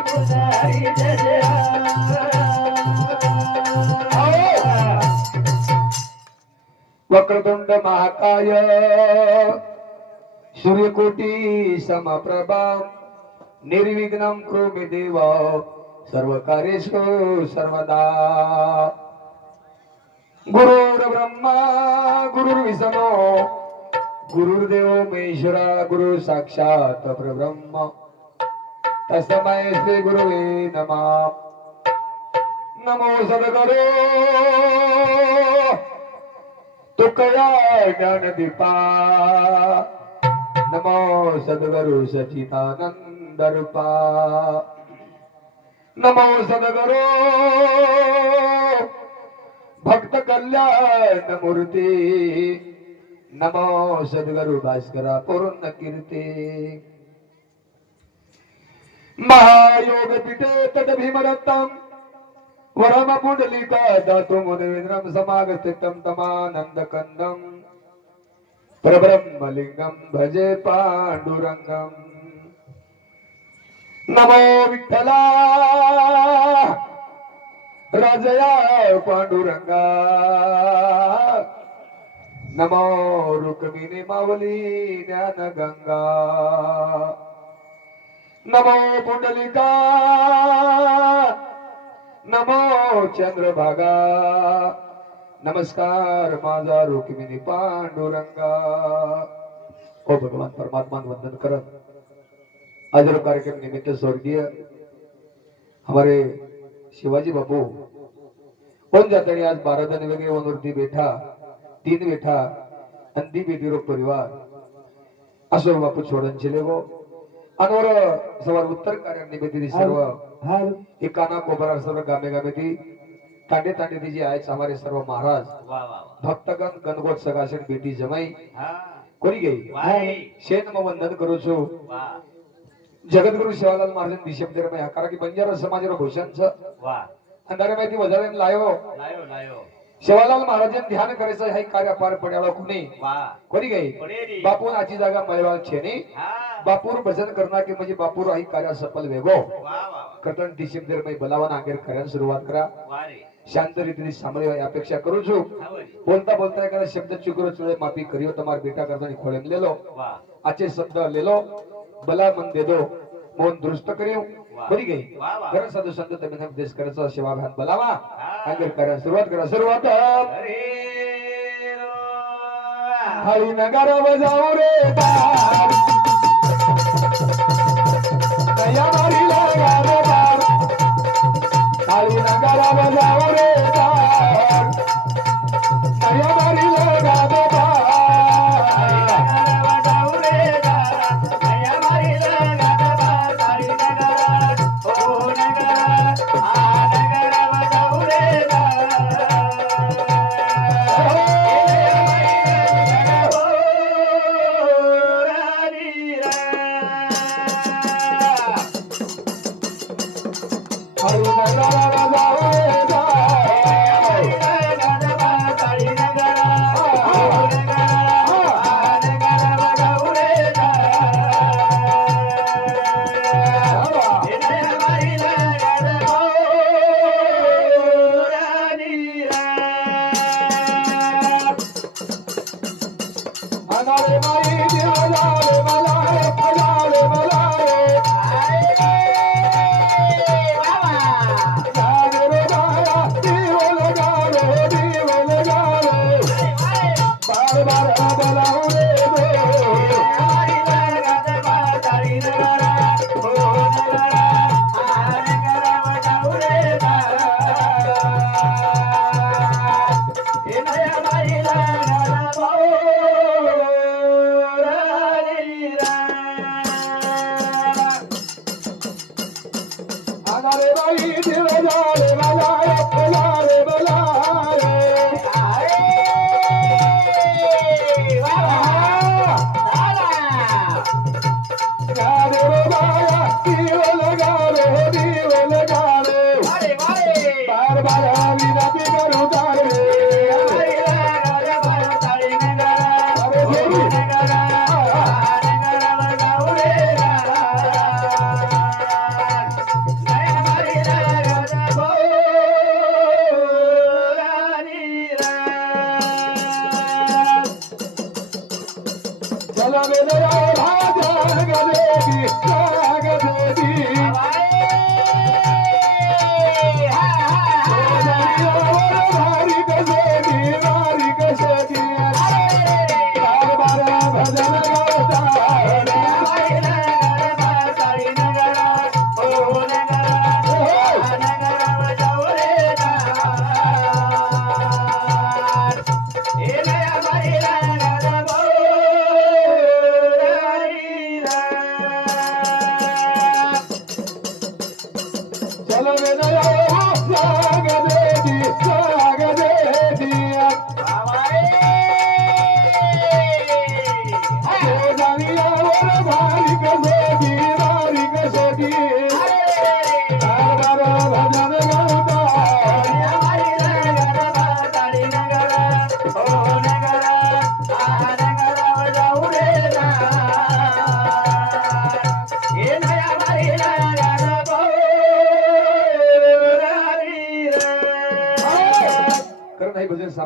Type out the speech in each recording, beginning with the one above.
हो. वक्रतुंड महाकाय सूर्यकोटी समप्रभा निर्विघ्नं कृमी देव सर्व कार्येषु सर्वदा। गुरुर् ब्रह्मा गुरुर्विष्णू गुरुर्देव महेश्वरा गुरु साक्षात परब्रह्म। तस्मै श्री गुरुवे नमः। नमो सद्गुरु। तुकया ज्ञानदीपा। नमो सद्गुरु सचिदानंद रूपा। नमो सद्गुरु। भक्त कल्याण मूर्ती। नमो सद्गुरु भास्करा पूर्ण कीर्ती। महायोग पीठे तद भीमरत्तम वरम पुंडलिका दातु मुनिन्द्रम समागस्थितम तमानंद कंदम प्रब्रह्मलिंगम भजे पांडुरंगम नमो विठ्ठला। राजया पांडुरंगा नमो रुक्मिणी मावली ज्ञान गंगा नमो पुंडलिका नमो चंद्रभागा नमस्कार माझा रुक्मिणी पांडुरंगा. ओ भगवान परमात्मा वंदन करत. आज कार्यक्रम निमित्त स्वर्गीय हमारे शिवाजी बापू कोण जाते आज बारह दिन वेगळे वनवरती बेठा तीन बेठा अंधी बेटी परिवार. असो बापू छोडन छिले गो अनवर सवार उत्तर कार्य निमित्त सर्व. हाल हे काना कोबरा सर्व गामे गामे ती तांडे तांडे ती जी आहेत हमारे सर्व महाराज. भक्तगण गणगोट सगाशन बेटी जमाई. कोणी गई शेन वंदन करू छो. जगद्गुरु शिवालाल महाराज दिशेम में हकारा की बंजारा समाज रो भूषण छ. अंधारे माहिती वजारे लायो शेवालाल महाराजांनी ध्यान करायचं हे कार्य पार पडायला कोणी? कोणी काही? बापून आजी जागा मळवाल छेने. बापूर भजन करणार की म्हणजे बापूर आई कार्य सफल वेगो. कटन डिसेंबरमध्ये बलावान आगेर करायला सुरुवात करा. शांत रीतीने सांभाळी अपेक्षा करू छू बोलता बोलता एखादा शब्द चुकरो चुळे माफी करियो तमार बेटा करता खोळेन लेलो आचे शब्द लेलो बला मन दे दो दुरुस्त करियो. बरी गई. घर साधू संत तुम्ही देश करायचा सेवा भात बलावा. अंगर करा सुरुवात करा सुरुवात. हरे रो. हरी नगर बजाऊ रे बार तया मारी लो यादो बार हरी नगर बजाऊ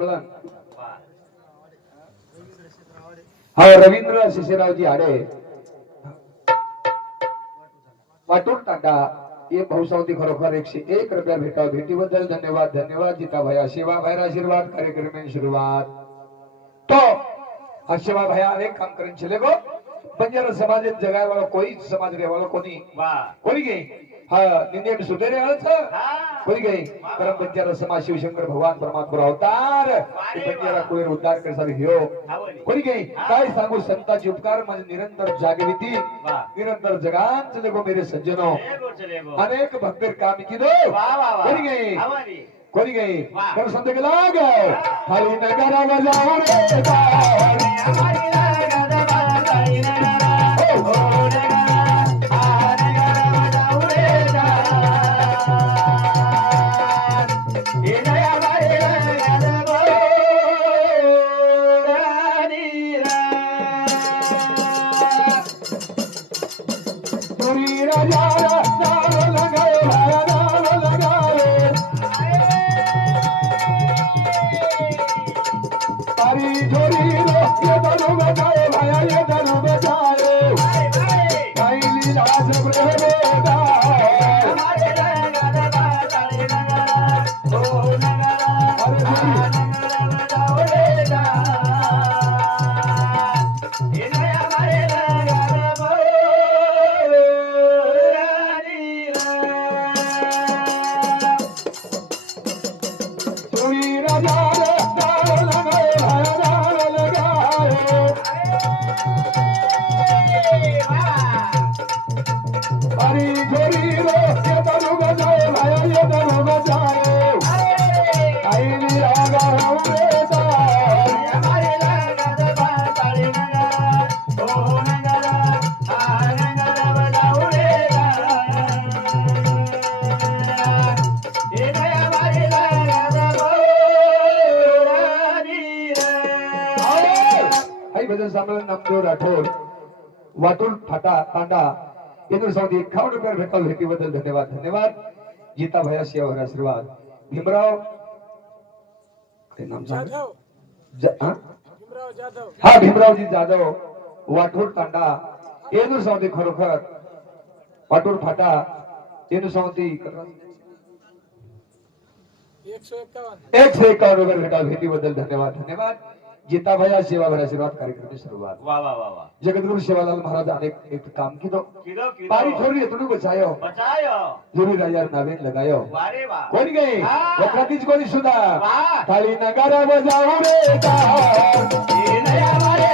सांभळा हा रवींद्र शिशिरावजी आडे वाटून टाका ये भाऊसावती खरोखर एकशे एक रुपया भेटाव भेटीबद्दल धन्यवाद. धन्यवाद जिता भया शिवा भाईर आशीर्वाद कार्यक्रम शुरुआत तो शिवा भया अनेक काम करेन छिले गो बंजारा समाज जगाय वाला कोई समाज रे वाला कोणी. कोणी गे? हा निंदे सुधे रे कोणी गे परम बंजारा समाज शिवशंकर भगवान परमात्मा अवतार. बंजारा कोणी उद्धार करसाठी ह्यो कोणी गे काय सांगू? संताची उपकार माझे निरंतर जागविती निरंतर जगांच देखो मेरे सज्जनो. अनेक भक्तर काम किदो. कोणी गे कोणी गे वाह. कर संत के लाग हरी नगर बजाऊ रे संमेलन नामदेव राठोड. वाटून फाटा तांडा. येथून साऊंड एकावन्न रुपये भेटाल भेटीबद्दल धन्यवाद धन्यवाद. गीता भया शिवावर आशीर्वाद. भीमराव. नाम हा? भीमरावजी जाधव. वाटूर तांडा. येणूर सावंती खरोखर. वाटूर फाटा. येणूर सावंती एकशे एकावन्न. रुपये भेटाल भेटीबद्दल धन्यवाद धन्यवाद. गीता भया शिवावर आशीर्वाद कार्यक्रम सुरुवात. वाह वाह वाह वाह जगद्गुरु शिवालाल महाराज अनेक एक काम की किदो पारी छोड़ी तुड़ू बचायो बचायो. जुरी राजा नावेन लगायो. वारे वाह कोण गई हा. वक्रातीच कोणी सुद्धा? थाळी नगारा बजाऊ रे टाळ. ये नया वारे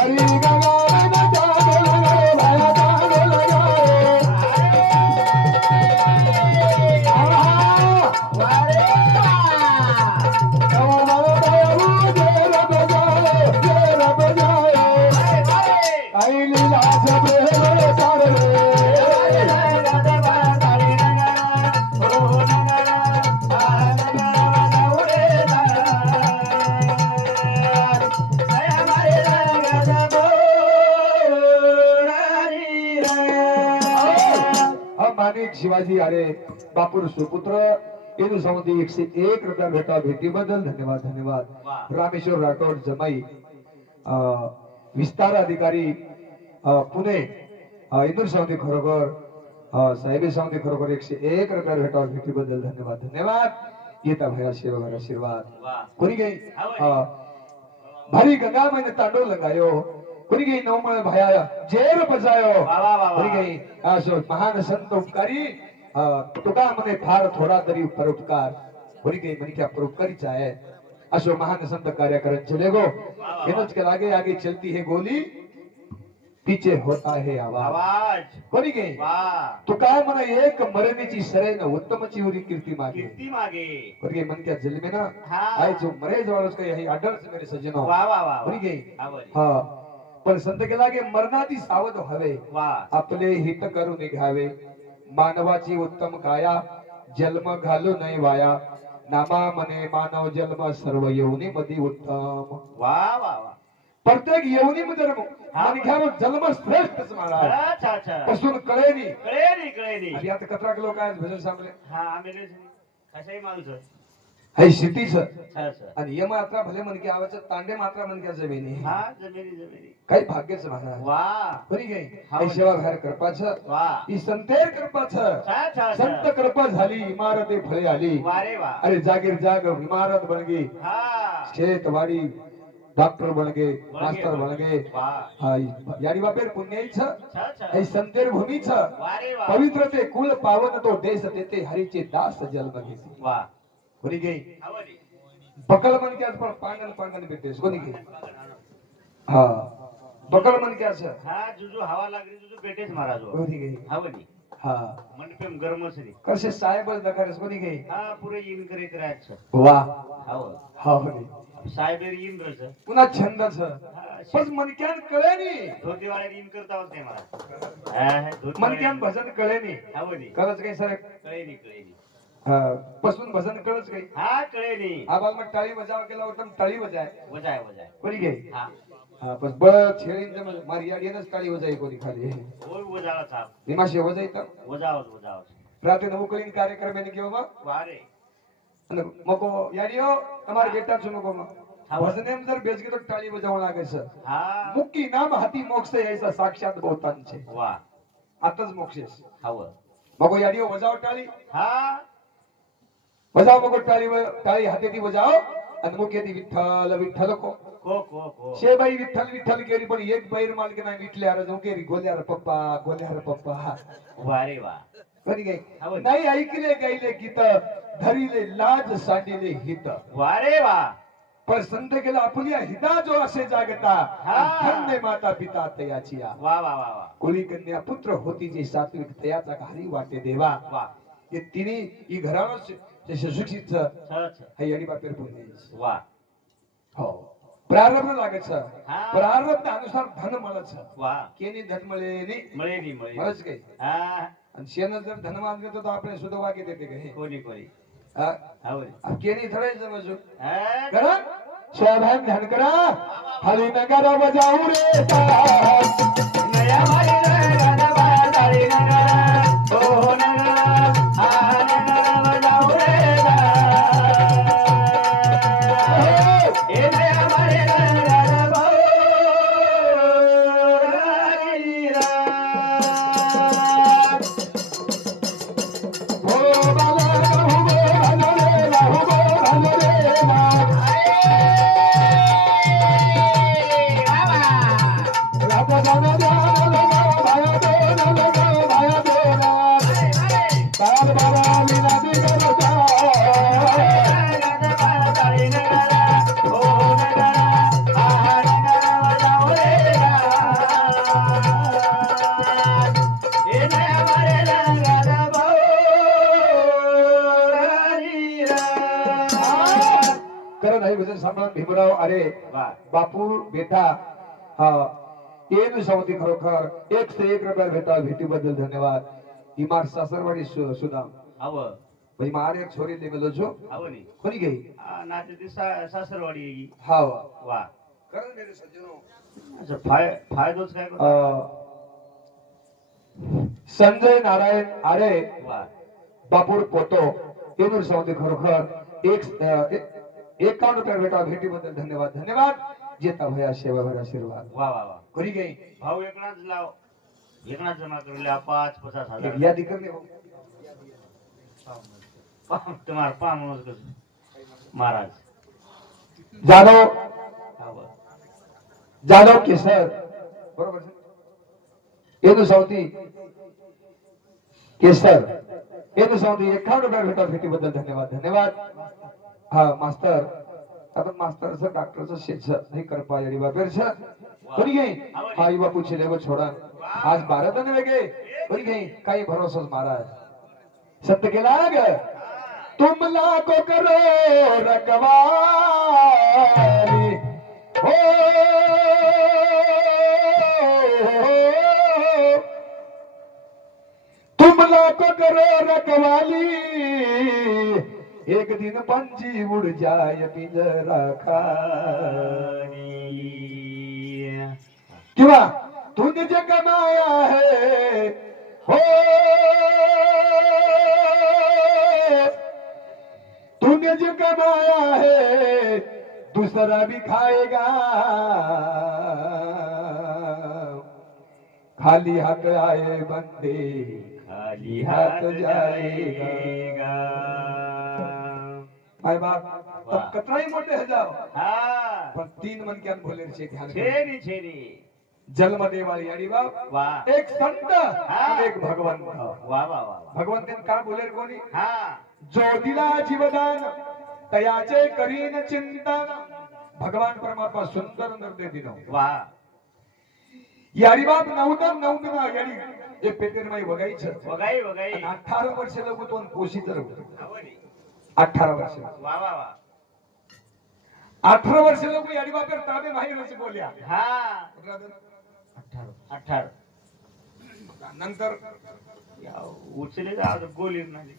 हरी गंगा शिवाजी अरे बापूर सुपुत्र येणू समुद्री एकशे एक रुपया भेटा भेटीबद्दल धन्यवाद धन्यवाद. रामेश्वर राठोड जमाई. विस्तार अधिकारी पुणे. इंदूर समिती खरोखर साहेबी समिती खरोखर एकशे एक रुपया भेटा भेटीबद्दल धन्यवाद धन्यवाद. गीता भैया शिव आशीर्वाद. कोणी. अं, भारी गंगा मैंने तांडव लगायो. कोणी गई नवमय भया जेर वा कोणी असो महान संत उपकारी तुका म्हणे फार थोडा तरी परोपकार कोणी गई म्हणे क्या परोपकारीच आहे असो महान संत कार्य करत चले गो के लागे आगे चलती है गोली पीछे होता है आवाज कोणी गई वा तुका म्हणे एक मरणीची सरे न उत्तमची उरी कीर्ती मागे कीर्ती मागे कोणी गई मन क्या जन्मे ना हा आय जो मरे जवळच काही आहे आढळच मेरे सज्जनो वा वा वा कोणी गई आवड हा पण संत केला की मरणाची सावध हवे आपले हित करून निघावे मानवाची उत्तम काया जन्म घालू नाही वाया. नामा मने मानव जन्म सर्व येऊनी मध्ये उत्तम. वा वा वा. प्रत्येक येऊनी मध्ये घ्यावं जन्म श्रेष्ठच महाराज. अच्छा अच्छा पासून कळेनी. कळे नाही कळे नाही आणि आता कचरा लोक आहेत भजन सांगले. हा आम्ही कशाही माणूस. हे शेतीच अच्छा आणि ये मात्रा भले मनके आवाज तांडे मात्रा मनक्या जमिनी. हा जमिनी जमिनी. काही भाग्यच महाराज. वा. बरी गे हे सेवा बाहेर करपाचं ही संतेर करपाचं संत कृपा झाली इमारत फळे आली. अरे जागीर जाग इमारत बन गई. हा. शेतवाडी डॉक्टर बन गए बन मास्टर गए. बन गए. वा. हा, याडी बापेर हे संतेर भूमीच. पवित्र ते कुल पावन तो देश तेथे हरीचे दास जन्म घेते. मन के पण पांगल पांगल भेटतेस कोणी गे हा बकल मन के असं हा जुजू हवा लागली जुजू पेटेच महाराज हो. कोणी गे हवनी हा मंडपेम गरम असली कसे साहेबच दखारस कोणी गे हा पुरे इन करीत राहायचं वा हव हा म्हणे साहेब इन रच पुन्हा छंदच पण मनक्यान कळे नी धोतीवाड्यात इन करता होत नाही मला मनक्यान भजन कळे नी हवनी कळच काही सर कळे नाही कळे नाही પસંદ પસંદ કરે છે હા કરે ની આ ભાગમાં તાળી વજાવ કે લાવ તમે તાળી વજાય. વજાય વજાય. ગઈ? હા. હા વજાવવા લાગે છે. હા. મુક્કી નામ હાથી મોક્ષ સાક્ષાત બહુતાન છે. વાહ. આતજ મોક્ષ છે. હા મકો યારીઓ વજાવ ટાળી. હા. बजाओ मग टाळी टाळी हाती बजाओ आणि मग येते विठ्ठल विठ्ठल को। शे बाई विठ्ठल विठ्ठल केली पण एक बैर मालकी नाही विठले अरे जो केली गोल्या अरे पप्पा गोल्या अरे पप्पा। वारे वा बरी गाई। नाही ऐकले गाईले गीत धरिले लाज सांडिले हित। वारे वा पर संत केला आपुलिया हिता जो असे जागता धन्य माता पिता तयाची वा वा वा वा कुणी कन्या पुत्र होती जे सात्विक तयाचा घारी वाटे देवा। वा हे तिने ही घराणं सुशिक्षित हरियाणी बापेर पुण्य वा. हो. प्रारब्ध लागत छ प्रारब्ध अनुसार धन मला केनी धन मळेनी मळेनी मळेच आणि शेण जर धन मानले तर आपले सुद्धा वाक्य देते काही कोणी कोणी? केनी थोडायचं बाजू कारण स्वाभाव ध्यान करा. हरी नगर बजाऊ रे भीमराव अरे बापू बेटा हा येन सावती खरोखर. एक से एक रुपया भेटा भेटीबद्दल धन्यवाद. ઈ માર સુદામ. આવ. પછી મારે એક છોરી લઈ ગયો છો? આવની ખોલી ગઈ? આ નાતે સસરવાડી ગઈ હા વાહ. કરો મેરે સજ્જનો. અચ્છા ફાયદો છે સંજય નારાયણ આરે બાપુર પોતો એનું સૌથી ખરોખર એક એકાવન રૂપિયા બેટા ભેટી બદલ ધન્યવાદ. ધન્યવાદ. જેતા ભયા સેવા ભરા આશીર્વાદ. વાહ વાહ વાહ. ઘરી ગઈ? ભાવ એકલા જ લાવો. एकनाच जमा करल्या पाच पचास हजार। यादी करणे हो. तुम्हाला पाम महाराज। जाधव. जाधव केसर बरोबर येनू सावती केसर येनू सावती एकावन्न रुपये भेटा भेटीबद्दल धन्यवाद धन्यवाद। हा मास्तर आपण मास्तरचं डॉक्टरचं शेष नाही कर बापेर सर कोणी गई. हा युवा पूछे ले वो छोड़ा. आज बारह दिन वेगे कोणी गई. काही भरोसाच महाराज. सत्य केला ग. तुम लाखो करो रखवाली हो. तुम लाखो करो रखवाली एक दिन पंछी उड़ जाए पिंजरा खाली किंवा तूने जे कमाया है हो। तूने जो कमाया है दूसरा भी खाएगा। खाली हाथ आए बंदे खाली हाथ जाएगा। माय बाप तब मोठे हो जाओ. हा. पण तीन मनक्यात बोले रे ध्यान करो. छेरी छेरी. जन्म देवाळी आणि बाप एक संत एक भगवंत. वा वा वा वा. भगवंताने काय बोले कोणी? हा. जो दिला जीवदान तयाचे करीन चिंतन. भगवान परमात्मा सुंदर निर्णय दिनो. वा यारी बाप नवदन नवदन यारी. जे पेटेर माई बघायचं वगाई वगाई. आणि अठरा वर्ष लोक तो पोषित आवडी. अठरा वर्ष. वा वा वा. अठरा वर्ष लोक यारी बापेर ताबे माहीर बोलल्या. हा. अठार. नंतर? उचले जा गोली नाही